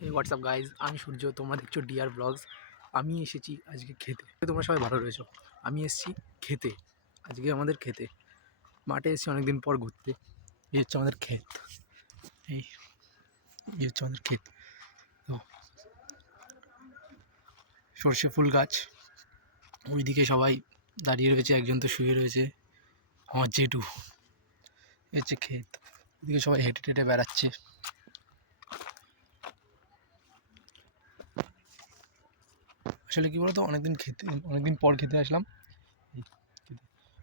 WhatsApp guys, আমি সূর্য, তোমরা দেখছো ডিআর ব্লগস। আমি এসেছি আজকে খেতে। তোমরা সবাই ভালো রয়েছো। আমি এসেছি খেতে, আজকে আমাদের খেতে মাঠে এসেছি অনেকদিন পর ঘুরতে। এই হচ্ছে আমাদের ক্ষেত, এই হচ্ছে আমাদের ক্ষেত। তো সর্ষে ফুল গাছ, ওইদিকে সবাই দাঁড়িয়ে রয়েছে, একজন তো শুয়ে রয়েছে, আমার জেঠু। এই হচ্ছে ক্ষেত, ওইদিকে সবাই হেঁটে টেটে বেড়াচ্ছে। আসলে কী বলতো, অনেকদিন পর খেতে আসলাম।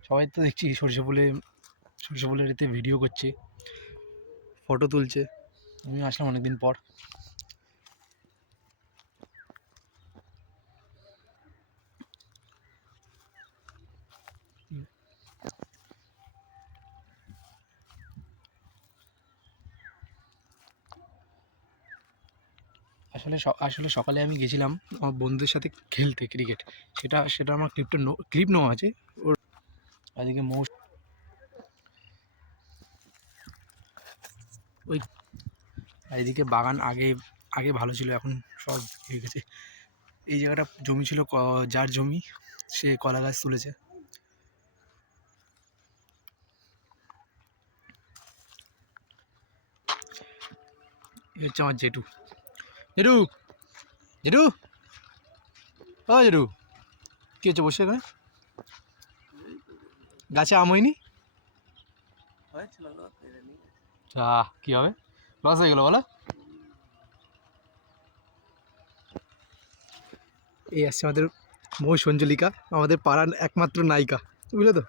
সবাই তো দেখছি সর্ষে ফুলের এতে ভিডিও করছে, ফটো তুলছে। আমি আসলাম অনেকদিন পর। আসলে সকালে আমি গেছিলাম আমার বন্ধুদের সাথে খেলতে ক্রিকেট। সেটা আমার ক্লিপ নেওয়া আছে ওর। এদিকে ওই এদিকে বাগান আগে আগে ভালো ছিল, এখন সব হয়ে গেছে। এই জায়গাটা জমি ছিল, যার জমি সে কলা গাছ তুলেছে। এই হচ্ছে আমার জেঠু। জেঠু জেঠু ও জেঠু, কী হচ্ছে বসে এখানে? গাছে আম হয়নি? কী হবে, লস হয়ে গেলো বলো? এই আসছে আমাদের মৌ সঞ্জলিকা, আমাদের পাড়ার একমাত্র নায়িকা, বুঝলে তো?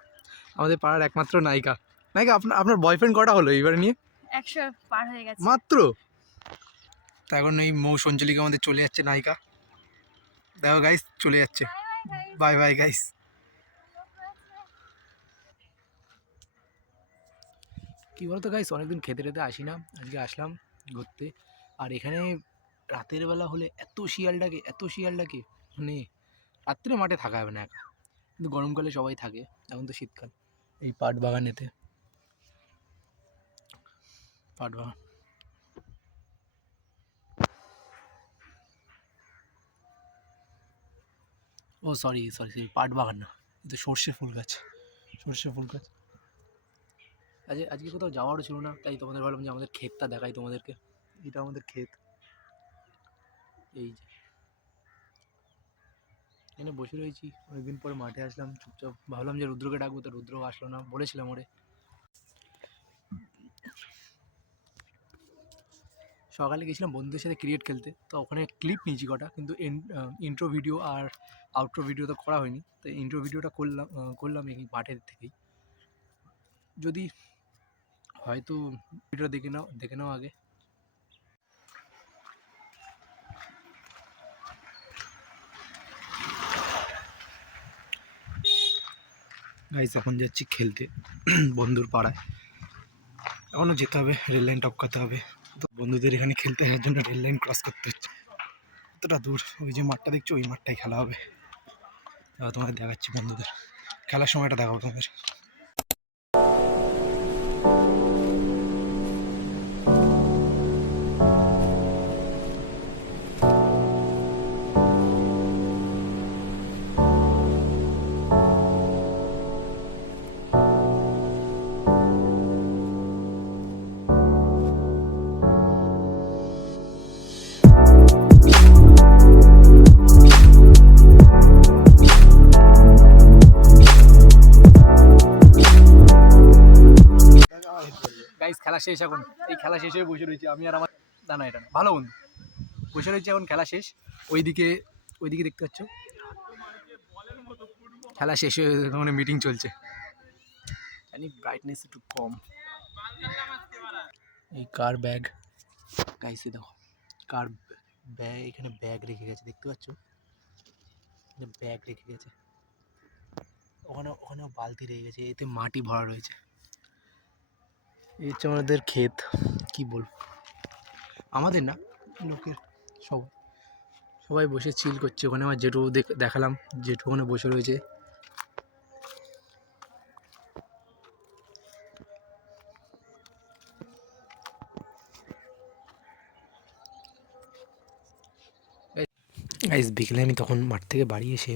আমাদের পাড়ার একমাত্র নায়িকা। নায়িকা, আপনার বয়ফ্রেন্ড কটা হলো এইবারে নিয়ে? 100 পার হয়ে গেছে মাত্র। তা এখন এই মৌ সঞ্জলিকা আমাদের চলে যাচ্ছে নায়িকা। দেখো গাইস, চলে যাচ্ছে। Bye bye guys. কী বলতো গাইস, অনেকদিন খেতে টেতে আসি না, আজকে আসলাম ঘুরতে। আর এখানে রাতের বেলা হলে এত শিয়াল ডাকে, মানে রাত্রে মাঠে থাকা যাবে না একা। কিন্তু গরমকালে সবাই থাকে, এখন তো শীতকাল। এই পাট বাগানেতে, পাট বাগান, ও সরি, পাট বাগান না, কিন্তু সর্ষে ফুল গাছ। আজকে কোথাও যাওয়ারও ছিল না, তাই তোমাদের ভাবলাম যে আমাদের ক্ষেতটা দেখাই তোমাদেরকে। এটা আমাদের ক্ষেত। এই যে এখানে বসে রয়েছি, অনেকদিন পরে মাঠে আসলাম চুপচাপ। ভাবলাম যে রুদ্রকে ডাকবো, তো রুদ্র আসলো না, বলেছিলাম ওরে। সকালে গেছিলাম বন্ধুদের সাথে ক্রিকেট খেলতে, তো ওখানে ক্লিপ নিয়েছি কটা, কিন্তু ইন্ট্রো ভিডিও আর আউটরো ভিডিও তো করা হয়নি। তো ইন্ট্রো ভিডিওটা করলাম এই মাঠের থেকেই। যদি হয়তো ভিডিওটা দেখে নাও আগে। গাইস, এখন যাচ্ছি খেলতে বন্ধুর পাড়ায়। এখনও যেতে হবে, রেল লাইন টপকাতে হবে। তো বন্ধুদের এখানে খেলতে আসার জন্য রেল লাইন ক্রস করতে হচ্ছে, কতটা দূর। ওই যে মাঠটা দেখছো, ওই মাঠটাই খেলা হবে। তোমাদের দেখাচ্ছি বন্ধুদের খেলার সময়টা, দেখাবো তোমাদের। গাইস, খেলা শেষ এখন। এই খেলা শেষ হয়ে বসে রয়েছি আমি আর আমার এটা না ভালো বন্ধু, বসে রয়েছে এখন। খেলা শেষ, ওইদিকে দেখতে পাচ্ছ, খেলা শেষ হয়ে মানে মিটিং চলছে। ব্রাইটনেস একটু কম। এই কার ব্যাগ, গাইসে দেখো, কার ব্যাগ, এখানে ব্যাগ রেখে গেছে, দেখতে পাচ্ছ? ব্যাগ রেখে গেছে, ওখানেও বালতি রেখে গেছে, এতে মাটি ভরা রয়েছে। এই হচ্ছে আমাদের ক্ষেত, কি বলবো, আমাদের না, লোকের। সবাই বসে চিল করছে ওখানে। আমার জেঠু দেখালাম, জেঠু ওখানে বসে রয়েছে। গাইস বিকেলে আমি তখন মাঠ থেকে বাড়ি এসে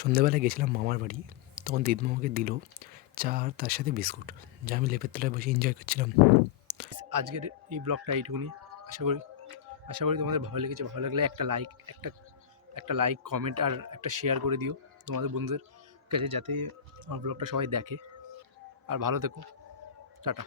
সন্ধ্যাবেলায় গেছিলাম মামার বাড়ি। তখন দিদিমা আমাকে দিল চা আর তার সাথে বিস্কুট, যা আমি লেপের তলায় বসে এনজয় করছিলাম। আজকের এই ব্লগটা এইটুকুনি। আশা করি তোমাদের ভালো লেগেছে। ভালো লাগলে একটা লাইক কমেন্ট আর একটা শেয়ার করে দিও তোমাদের বন্ধুদের কাছে, যাতে আমার ব্লগটা সবাই দেখে। আর ভালো থেকো, টাটা।